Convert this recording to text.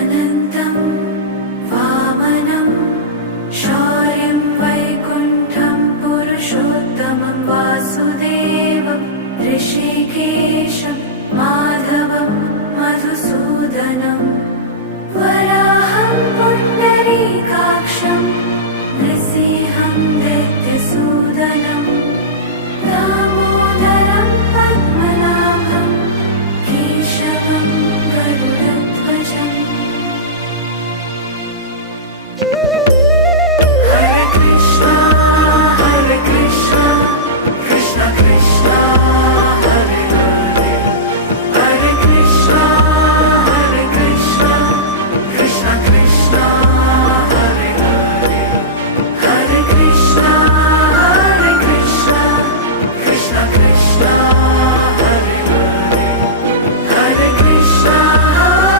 अनन्तं वामनं शौर्यं वैकुण्ठं पुरुषोत्तमं वासुदेवं ऋषिकेशं माधवं मधुसूदनं वराहं पुण्डरीकाक्षं नृसिंहं